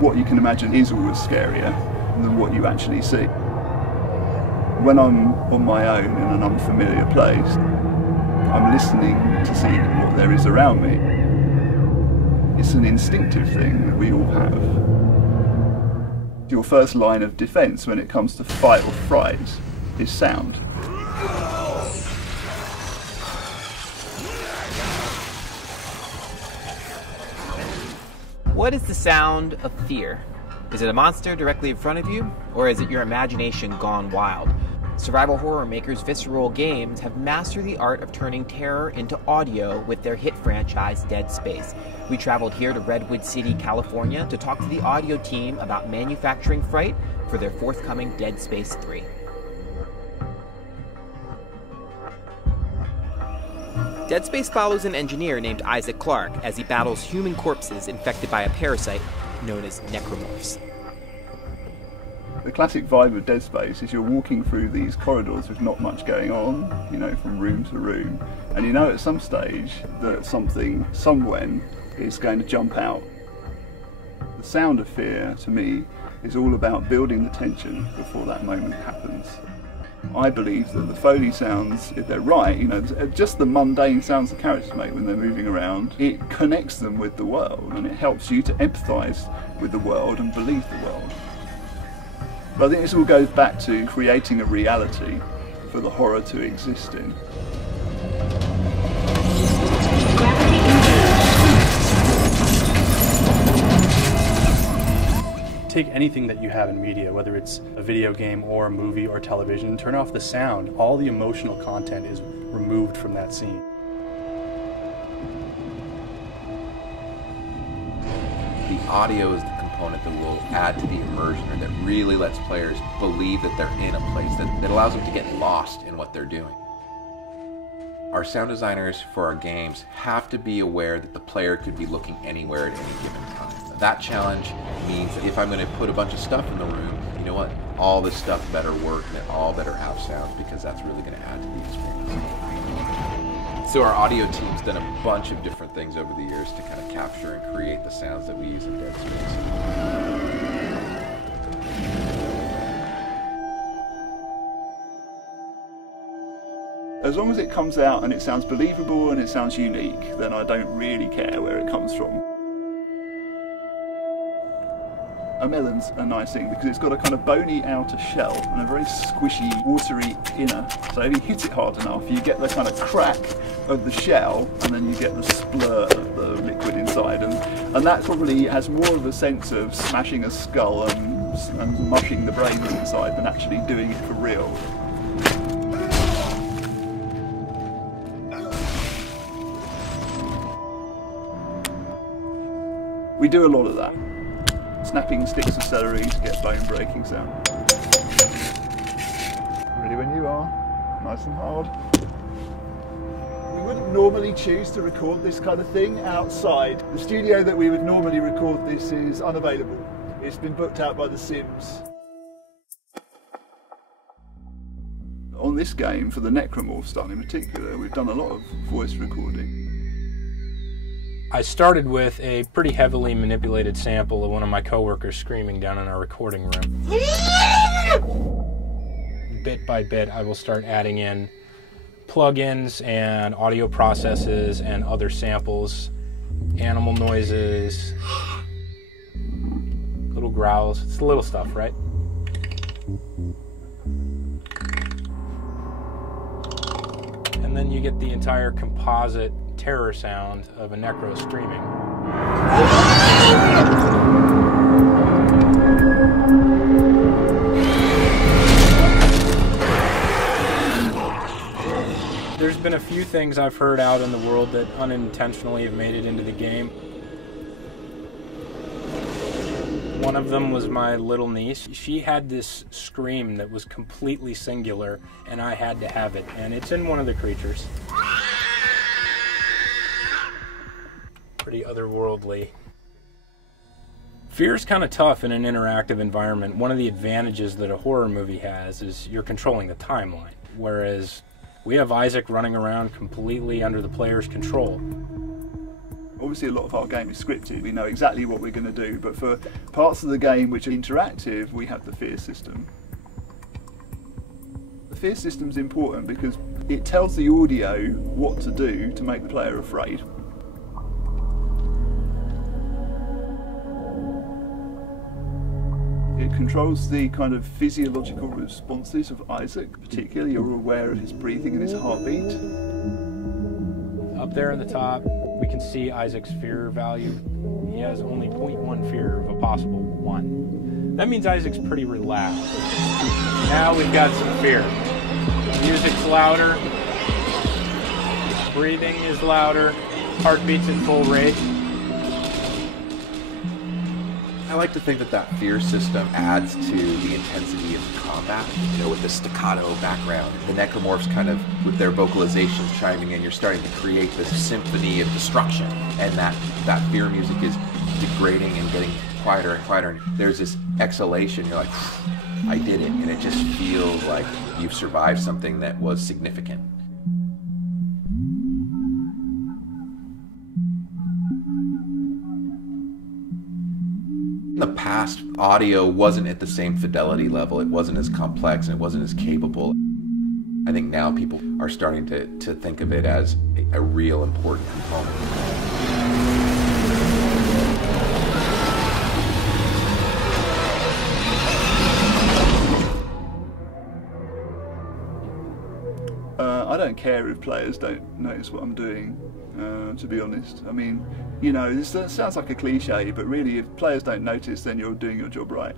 what you can imagine is always scarier than what you actually see. When I'm on my own in an unfamiliar place, I'm listening to see what there is around me. It's an instinctive thing that we all have. Your first line of defense when it comes to fight or fright is sound. What is the sound of fear? Is it a monster directly in front of you, or is it your imagination gone wild? Survival horror makers Visceral Games have mastered the art of turning terror into audio with their hit franchise Dead Space. We traveled here to Redwood City, California to talk to the audio team about manufacturing fright for their forthcoming Dead Space 3. Dead Space follows an engineer named Isaac Clarke as he battles human corpses infected by a parasite known as necromorphs. The classic vibe of Dead Space is you're walking through these corridors with not much going on, you know, from room to room, and you know at some stage that someone is going to jump out. The sound of fear, to me, is all about building the tension before that moment happens. I believe that the Foley sounds, if they're right, you know, just the mundane sounds the characters make when they're moving around, it connects them with the world and it helps you to empathise with the world and believe the world. But I think this all goes back to creating a reality for the horror to exist in. Take anything that you have in media, whether it's a video game or a movie or television, turn off the sound. All the emotional content is removed from that scene. The audio is the component that will add to the immersion, or that really lets players believe that they're in a place, that allows them to get lost in what they're doing. Our sound designers for our games have to be aware that the player could be looking anywhere at any given time. That challenge means that if I'm going to put a bunch of stuff in the room, you know what? All this stuff better work and it all better have sound, because that's really going to add to the experience. So our audio team's done a bunch of different things over the years to kind of capture and create the sounds that we use in Dead Space. As long as it comes out and it sounds believable and it sounds unique, then I don't really care where it comes from. A melon's a nice thing because it's got a kind of bony outer shell and a very squishy, watery inner. So if you hit it hard enough, you get the kind of crack of the shell and then you get the splurt of the liquid inside. And that probably has more of a sense of smashing a skull and mushing the brains inside than actually doing it for real. We do a lot of that. Snapping sticks of celery to get bone-breaking sound. Ready when you are, nice and hard. We wouldn't normally choose to record this kind of thing outside. The studio that we would normally record this is unavailable. It's been booked out by The Sims. On this game, for the necromorph stuff in particular, we've done a lot of voice recording. I started with a pretty heavily manipulated sample of one of my coworkers screaming down in our recording room. Bit by bit, I will start adding in plugins and audio processes and other samples, animal noises, little growls. It's the little stuff, right? And then you get the entire composite terror sound of a necro screaming. There's been a few things I've heard out in the world that unintentionally have made it into the game. One of them was my little niece. She had this scream that was completely singular, and I had to have it, and it's in one of the creatures. Pretty otherworldly. Fear's kind of tough in an interactive environment. One of the advantages that a horror movie has is you're controlling the timeline, whereas we have Isaac running around completely under the player's control. Obviously a lot of our game is scripted, we know exactly what we're going to do, but for parts of the game which are interactive, we have the fear system. The fear system is important because it tells the audio what to do to make the player afraid. It controls the kind of physiological responses of Isaac, particularly you're aware of his breathing and his heartbeat. Up there in the top, we can see Isaac's fear value. He has only 0.1 fear of a possible 1. That means Isaac's pretty relaxed. Now we've got some fear. Music's louder, breathing is louder, heartbeat's in full rate. I like to think that that fear system adds to the intensity of the combat, you know, with the staccato background. The necromorphs kind of, with their vocalizations chiming in, you're starting to create this symphony of destruction. And that fear music is degrading and getting quieter and quieter. And there's this exhalation, you're like, I did it. And it just feels like you've survived something that was significant. In the past, audio wasn't at the same fidelity level, it wasn't as complex, and it wasn't as capable. I think now people are starting to think of it as a real important component. I don't care if players don't notice what I'm doing, to be honest. I mean, you know, this sounds like a cliche, but really if players don't notice, then you're doing your job right.